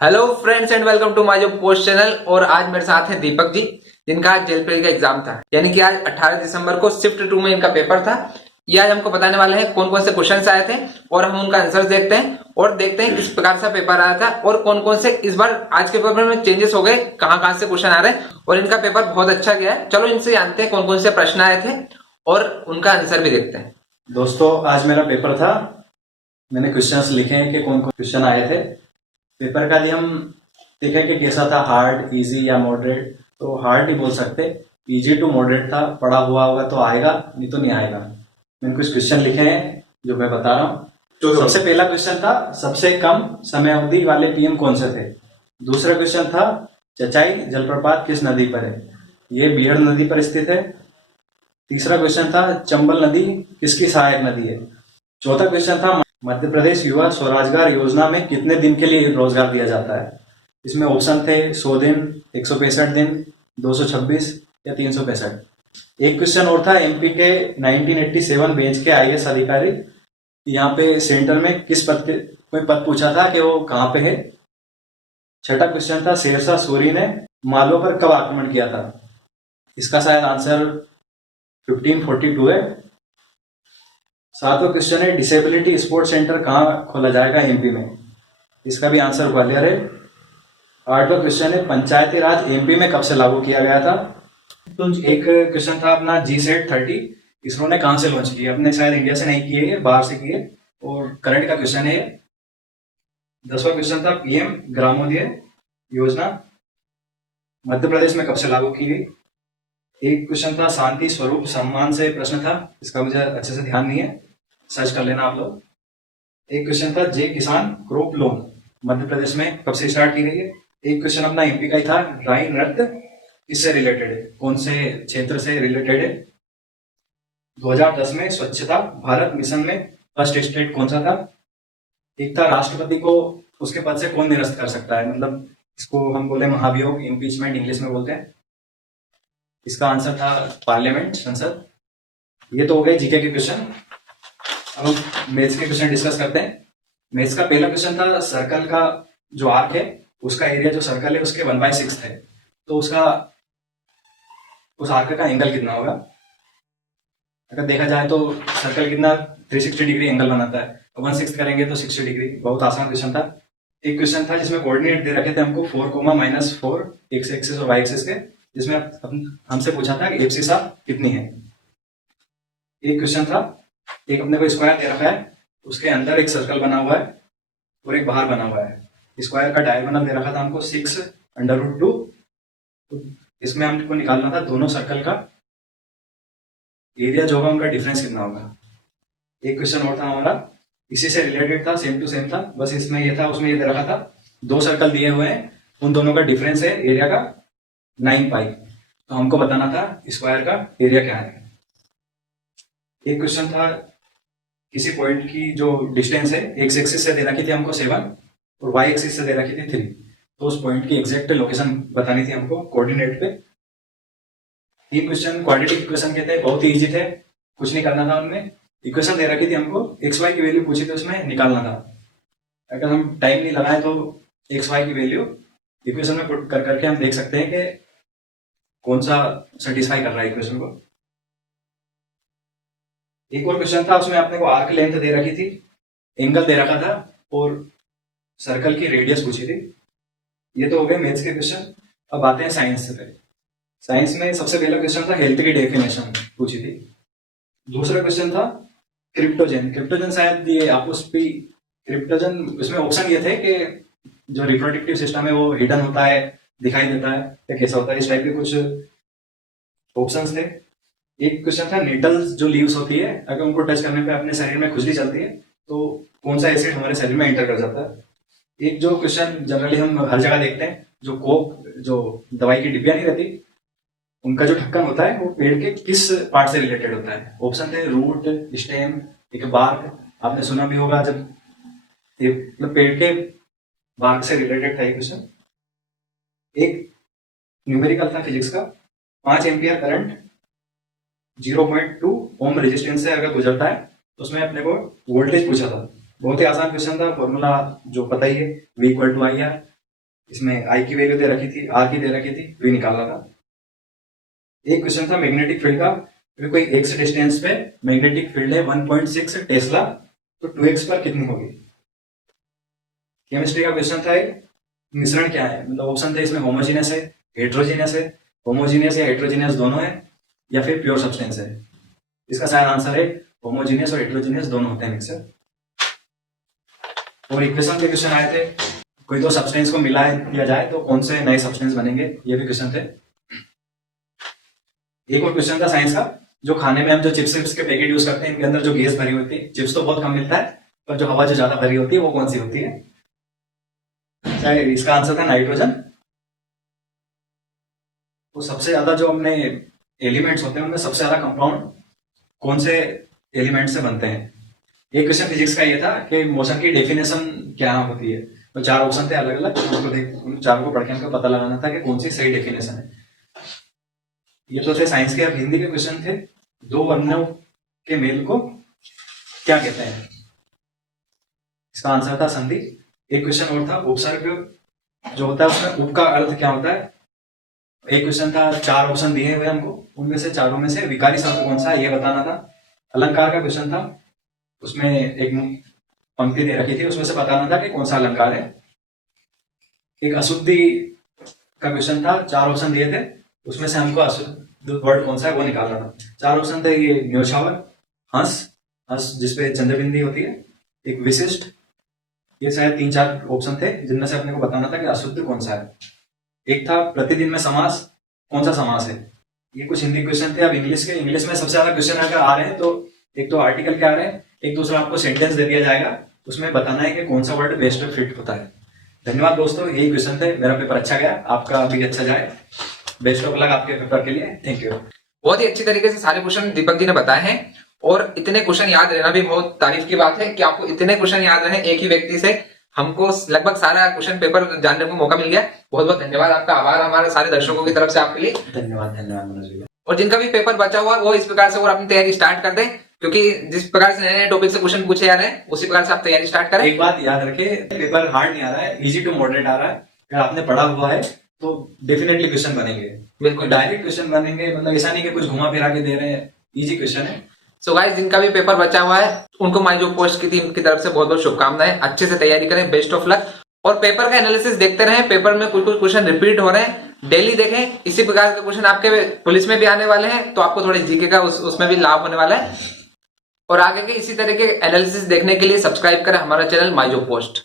Hello friends and welcome to my जो post channel. और आज मेरे साथ है दीपक जी, जिनका आज जेल का एग्जाम था, यानी कि आज 18 दिसंबर को शिफ्ट 2 में इनका पेपर था। ये आज हमको बताने वाले हैं कौन कौन से क्वेश्चंस आए थे और हम उनका आंसर देखते हैं और देखते हैं किस प्रकार से पेपर आया था और कौन कौन से इस बार आज के पेपर में चेंजेस हो गए, कहाँ कहाँ से क्वेश्चन आ रहे हैं। और इनका पेपर बहुत अच्छा गया है। चलो इनसे जानते हैं कौन कौन से प्रश्न आए थे और उनका आंसर भी देखते हैं। दोस्तों, आज मेरा पेपर था। मैंने क्वेश्चंस लिखे हैं कि कौन कौन क्वेश्चन आए थे। पेपर का लिए हम देखें कि कैसा था, हार्ड, इजी या मॉडरेट। तो हार्ड नहीं बोल सकते, इजी टू मॉडरेट था। पढ़ा हुआ होगा तो आएगा, नहीं तो नहीं आएगा। मैंने कुछ क्वेश्चन लिखे हैं जो मैं बता रहा हूँ। तो सबसे पहला क्वेश्चन था, सबसे कम समय अवधि वाले पीएम कौन से थे। दूसरा क्वेश्चन था, चचाई जलप्रपात किस नदी पर है। ये बीहड़ नदी पर स्थित है। तीसरा क्वेश्चन था, चंबल नदी किसकी सहायक नदी है। चौथा क्वेश्चन था, मध्य प्रदेश युवा स्वरोजगार योजना में कितने दिन के लिए रोजगार दिया जाता है। इसमें ऑप्शन थे 100 दिन, 165 दिन, 226 या 365। एक क्वेश्चन और था, एमपी के 1987 बेंच के आईएएस अधिकारी यहाँ पे सेंटर में किस पद के कोई पद पूछा था कि वो कहाँ पे है। छठा क्वेश्चन था, शेरशाह सूरी ने मालवा पर कब आक्रमण किया था। इसका शायद आंसर 1542 है। सातवां क्वेश्चन है, डिसेबिलिटी स्पोर्ट्स सेंटर कहाँ खोला जाएगा एमपी में। इसका भी आंसर ग्वालियर है। आठवां क्वेश्चन है, पंचायती राज एमपी में कब से लागू किया गया था। तो एक क्वेश्चन था अपना GSAT-30, इसरो ने कहाँ से लॉन्च किया। अपने शायद इंडिया से नहीं किए, बाहर से किए। और करंट का क्वेश्चन है। 10वां क्वेश्चन था, पीएम ग्रामोदय योजना मध्य प्रदेश में कब से लागू की गई। एक क्वेश्चन था, शांति स्वरूप सम्मान से प्रश्न था, इसका मुझे अच्छे से ध्यान नहीं है, सर्च कर लेना आप लोग। एक क्वेश्चन था, जय किसान क्रॉप लोन मध्य प्रदेश में कब से स्टार्ट की गई है। एक क्वेश्चन अपना एमपी का ही था, राई नृत्य किससे रिलेटेड है, कौन से क्षेत्र से रिलेटेड है। 2010 में स्वच्छता भारत मिशन में फर्स्ट स्टेट कौन सा था। एक था, राष्ट्रपति को उसके पद से कौन निरस्त कर सकता है, मतलब इसको हम बोले महाभियोग, इम्पीचमेंट इंग्लिश में बोलते हैं। इसका आंसर था पार्लियामेंट, संसद। ये तो हो गए जीके के क्वेश्चन। अब हम मैथ्स के क्वेश्चन डिस्कस करते हैं। मैथ्स का पहला क्वेश्चन था, सर्कल का जो आर्क है उसका एरिया जो सर्कल है उसके 1/6 है, तो उसका उस आर्क का एंगल कितना होगा। अगर देखा जाए तो सर्कल कितना 360 डिग्री एंगल बनाता है, 1/6 करेंगे तो 60 डिग्री। बहुत आसान क्वेश्चन था। एक क्वेश्चन था जिसमें कोऑर्डिनेट दे रखे थे हमको 4, -4 एक्स और वाई एक्सिस के, जिसमें हमसे पूछा था कि एब्सिसा कितनी है। एक क्वेश्चन था, एक अपने को स्क्वायर दे रखा है, उसके अंदर एक सर्कल बना हुआ है और एक बाहर बना हुआ है। स्क्वायर का डायगोनल दे रखा था हमको 6√2। इसमें हमको निकालना था दोनों सर्कल का एरिया जो होगा, उनका डिफरेंस कितना होगा। एक क्वेश्चन और था हमारा, इसी से रिलेटेड था, सेम टू सेम था, बस इसमें ये था, उसमें ये दे रखा था, दो सर्कल दिए हुए हैं, उन दोनों का डिफरेंस है एरिया का 9 पाई। तो हमको बताना था स्क्वायर का एरिया क्या है। एक क्वेश्चन था, किसी पॉइंट की जो डिस्टेंस है एक्स एक्सिस से दे रखी थी हमको 7 और वाई एक्सिस से दे रखी थी 3, तो उस पॉइंट की एग्जैक्ट लोकेशन बतानी थी हमको कोऑर्डिनेट पे। 3 क्वेश्चन क्वाड्रेटिक इक्वेशन के थे, बहुत ही इजी थे, कुछ नहीं करना था उनमें। इक्वेशन दे रखी थी हमको, एक्स वाई की वैल्यू पूछी थी, उसमें निकालना था। अगर हम टाइम नहीं लगाए तो एक्स वाई की वैल्यू इक्वेशन में पुट कर करके हम देख सकते हैं कि कौन सा सेटिस्फाई कर रहा है इक्वेशन को। एक और क्वेश्चन था, उसमें अपने को आर्क लेंथ दे रखी थी, एंगल दे रखा था और सर्कल की रेडियस पूछी थी। ये तो हो गए मैथ्स के क्वेश्चन। अब आते हैं साइंस पे। साइंस में सबसे पहला क्वेश्चन था, हेल्थ की डेफिनेशन पूछी थी। दूसरा क्वेश्चन था, क्रिप्टोजन। क्रिप्टोजन शायद ये आपको क्रिप्टोजन, उसमें ऑप्शन ये थे कि जो रिप्रोडक्टिव सिस्टम है वो हिडन होता है, दिखाई देता है या कैसा होता है, इस टाइप के कुछ ऑप्शंस थे। एक क्वेश्चन था, नीडल्स जो लीव्स होती है, अगर उनको टच करने पे अपने शरीर में खुजली चलती है तो कौन सा एसिड हमारे शरीर में एंटर कर जाता है। एक जो क्वेश्चन जनरली हम हर जगह देखते हैं, जो कोक, जो दवाई की डिब्बियां नहीं रहती, उनका जो ढक्कन होता है वो पेड़ के किस पार्ट से रिलेटेड होता है। ऑप्शन थे रूट, स्टेम, एक बार्क। आपने सुना भी होगा, जब मतलब पेड़ के बार्क से रिलेटेड था ये क्वेश्चन। एक न्यूमेरिकल था फिजिक्स का, 5 एम्पियर करंट 0.2 ओम रेजिस्टेंस से अगर गुजरता है तो उसमें अपने को वोल्टेज पूछा था। बहुत ही आसान क्वेश्चन था, फॉर्मूला जो पता ही है, V = IR। इसमें आई की वैल्यू दे रखी थी, आर की दे रखी थी, वी निकालना था। एक क्वेश्चन था मैग्नेटिक फील्ड का, फिर कोई एक्स डिस्टेंस पे मैग्नेटिक फील्ड है 1.6 टेस्ला, तो 2x पर कितनी होगी। केमिस्ट्री का क्वेश्चन था एक, मिश्रण क्या है, मतलब ऑप्शन थे इसमें होमोजीनियस है, हेट्रोजीनियस है, होमोजीनियस या हेट्रोजीनियस दोनों है, या फिर प्योर सब्सटेंस है। इसका शायद आंसर है होमोजीनियस और हेट्रोजीनियस दोनों होते हैं मिक्सर। और इक्वेशन के क्वेश्चन आए थे, कोई दो सब्सटेंस को मिला दिया जाए तो कौन से नए सब्सटेंस बनेंगे, ये भी क्वेश्चन थे। एक और क्वेश्चन था साइंस का, जो खाने में हम जो चिप्स के पैकेट यूज करते हैं, इनके अंदर जो गैस भरी होती है, चिप्स तो बहुत कम मिलता है, पर जो हवा जो ज्यादा भरी होती है वो कौन सी होती है। चाहे इसका आंसर था नाइट्रोजन। तो सबसे ज्यादा जो अपने एलिमेंट्स होते हैं उनमें सबसे ज्यादा कंपाउंड कौन से एलिमेंट से बनते हैं। एक क्वेश्चन फिजिक्स का ये था कि मोशन की डेफिनेशन क्या होती है, तो 4 ऑप्शन थे अलग अलग, उनको देख उन 4 को पढ़ के हमको पता लगाना था कि कौन सी सही डेफिनेशन है। ये तो थे साइंस के। अब हिंदी के क्वेश्चन थे, दो वर्णों के मेल को क्या कहते हैं, इसका आंसर था संधि। एक क्वेश्चन और था, उपसर्ग जो होता है उसमें उप का अर्थ क्या होता है। एक क्वेश्चन था, 4 ऑप्शन दिए हुए हमको, उनमें से चारों में से विकारी शब्द कौन सा है ये बताना था। अलंकार का क्वेश्चन था, उसमें एक पंक्ति दे रखी थी, उसमें से बताना था कि कौन सा अलंकार है। एक अशुद्धि का क्वेश्चन था, 4 ऑप्शन दिए थे, उसमें से हमको अशुद्ध वर्ड कौन सा है वो निकालना था। 4 ऑप्शन थे, ये न्योछावर, हंस, हंस जिसपे चंद्रबिंदी होती है, एक विशिष्ट, ये शायद 3-4 ऑप्शन थे जिनमें से अपने को बताना था कि अशुद्ध कौन सा है। एक था प्रतिदिन में समास, कौन सा समास है। ये कुछ हिंदी क्वेश्चन थे। अब इंग्लिश के, इंग्लिश में सबसे ज्यादा क्वेश्चन अगर आ रहे हैं तो एक तो आर्टिकल के आ रहे हैं, एक दूसरा आपको सेंटेंस दे दिया जाएगा, उसमें बताना है कि कौन सा वर्ड बेस्ट फिट होता है। धन्यवाद दोस्तों, यही क्वेश्चन थे। मेरा पेपर अच्छा गया, आपका भी अच्छा जाए। बेस्ट ऑफ लक आपके पेपर के लिए। Thank you. बहुत ही अच्छी तरीके से सारे क्वेश्चन दीपक जी ने बताए हैं, और इतने क्वेश्चन याद रहना भी बहुत तारीफ की बात है कि आपको इतने क्वेश्चन याद रहे एक ही व्यक्ति से। हमको लगभग सारा क्वेश्चन पेपर जानने को मौका मिल गया। बहुत बहुत धन्यवाद, आपका आभार हमारे सारे दर्शकों की तरफ से आपके लिए। धन्यवाद मनोज भैया। और जिनका भी पेपर बचा हुआ वो इस प्रकार से और अपनी तैयारी स्टार्ट कर दें, क्योंकि जिस प्रकार से नए नए टॉपिक से क्वेश्चन पूछे जा रहे हैं उसी प्रकार से आप तैयारी स्टार्ट करें। एक बात याद रखें, पेपर हार्ड नहीं आ रहा है, इजी टू मॉडरेट आ रहा है। अगर आपने पढ़ा हुआ है तो डेफिनेटली क्वेश्चन बनेंगे, बिल्कुल डायरेक्ट क्वेश्चन बनेंगे, मतलब ऐसा नहीं कि कुछ घुमा फिरा के दे रहे हैं, इजी क्वेश्चन है। सो गाइस, जिनका भी पेपर बचा हुआ है उनको माई जो पोस्ट की टीम की तरफ से बहुत बहुत शुभकामनाएं। अच्छे से तैयारी करें, बेस्ट ऑफ लक। और पेपर का एनालिसिस देखते रहें, पेपर में कुछ कुछ क्वेश्चन रिपीट हो रहे हैं, डेली देखें। इसी प्रकार के क्वेश्चन आपके पुलिस में भी आने वाले हैं, तो आपको थोड़े जीके का उसमें भी लाभ होने वाला है। और आगे के इसी तरह के एनालिसिस देखने के लिए सब्सक्राइब करें हमारा चैनल माई जो पोस्ट।